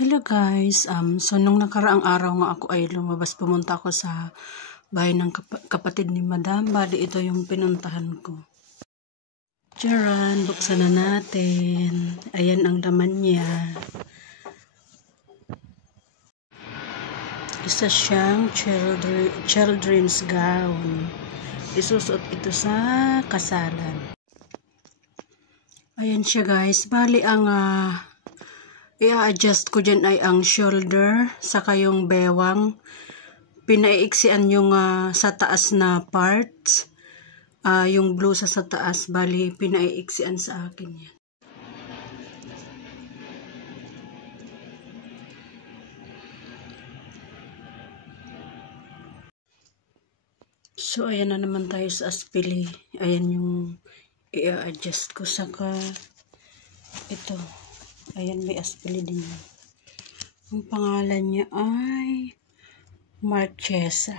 Hello guys, so nung nakaraang araw nga ako ay lumabas, pumunta ako sa bahay ng kapatid ni Madam. Bali ito yung pinuntahan ko. Charan, buksan na natin. Ayan ang laman niya. Isa siyang children's gown. Isusuot ito sa kasalan. Ayan siya guys. Bali ang i-adjust ko dyan ay ang shoulder, saka yung bewang. Pinaiiksian yung sa taas na parts. Yung blusa sa taas, bali pinaiiksian sa akin yan. So, ayan na naman tayo sa aspili. Ayan yung i-adjust ko, saka ito. Ayan, may aspili din. Ang pangalan niya ay Marchesa.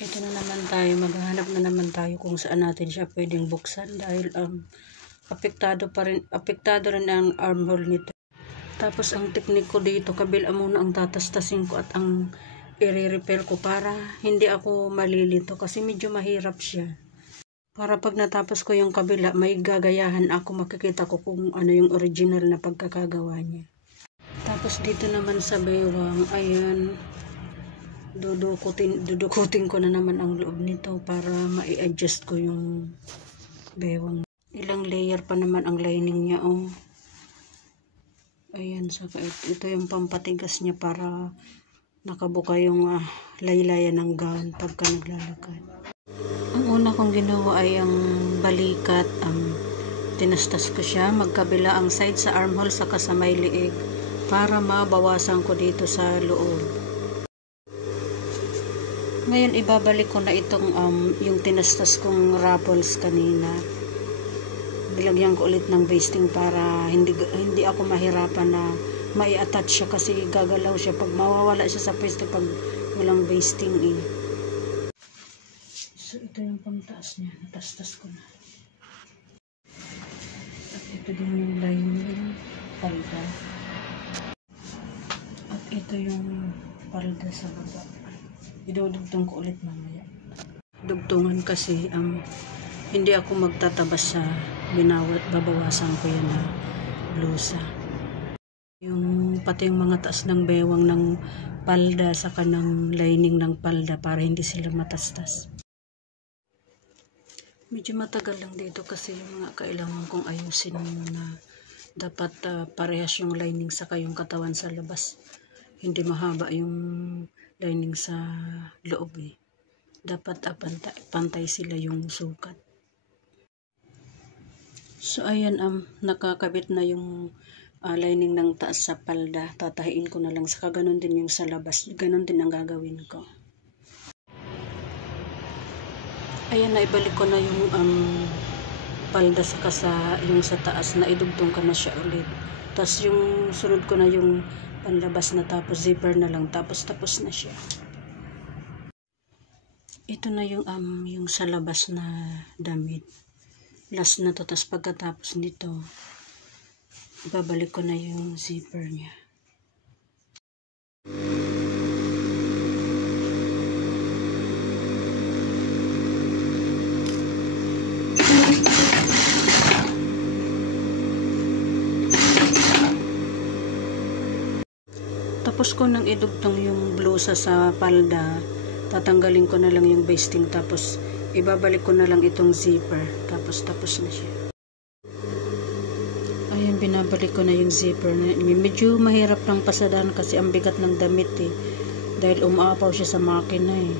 Ito na naman tayo, maghahanap na naman tayo kung saan natin siya pwedeng buksan dahil apektado rin ang armhole nito. Tapos ang teknik ko dito, kabila muna ang tatastasin ko at ang i-repair ko para hindi ako malilito kasi medyo mahirap siya. Para pag natapos ko yung kabila, may gagayahan ako, makikita ko kung ano yung original na pagkakagawa niya. Tapos dito naman sa bewang, ayan, dudukutin ko na naman ang loob nito para mai-adjust ko yung bewang. Ilang layer pa naman ang lining niya, oh. Ayan, saka ito yung pampatigas niya para nakabuka yung laylayan ng gown pagka naglalakad. Ang una kong ginawa ay ang balikat. Tinastas ko siya magkabila ang side sa armhole saka sa may liig para mabawasan ko dito sa loob. Ngayon ibabalik ko na itong yung tinastas kong ruffles kanina. Bilagyan ko ulit ng basting para hindi ako mahirapan na mai-attach siya kasi gagalaw siya pag mawawala siya sa pwesto pag walang basting eh. So, ito yung pangtaas niya. Natastas ko na. At ito din yung lining palda. At ito yung palda sa baba. Idudugtong ko ulit mamaya. Dugtungan kasi hindi ako magtatabas sa babawasan ko yan na blusa. Yung pati yung mga taas ng bewang ng palda saka ng lining ng palda para hindi sila matastas. Medyo matagal lang dito kasi yung mga kailangan kong ayusin na dapat parehas yung lining saka yung katawan sa labas. Hindi mahaba yung lining sa loob eh. Dapat pantay sila yung sukat. So ayan, nakakabit na yung lining ng taas sa palda. Tatahiin ko na lang, saka ganun din yung sa labas. Ganun din ang gagawin ko. Ayan, naibalik ko na yung palda saka yung sa taas na idugtong ko na siya ulit. Tapos yung sunod ko na yung panlabas na tapos zipper na lang tapos na siya. Ito na yung sa labas na damit. Last na to, tapos pagkatapos nito babalik ko na yung zipper niya. Tapos ko nang idugtong yung blusa sa palda, tatanggalin ko na lang yung basting tapos ibabalik ko na lang itong zipper tapos na siya. Ayan, binabalik ko na yung zipper. Medyo mahirap lang pasadaan kasi ang bigat ng damit eh, dahil umaapaw siya sa makina eh.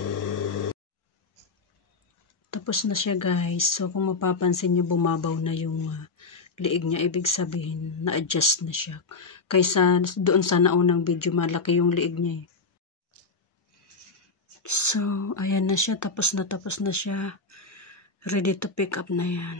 Tapos na siya guys. So kung mapapansin niyo, bumabaw na yung liig niya, ibig sabihin na-adjust na siya. Kaysa doon sa naunang video, malaki yung liig niya eh. So, ayan na siya. Tapos na siya. Ready to pick up na yan.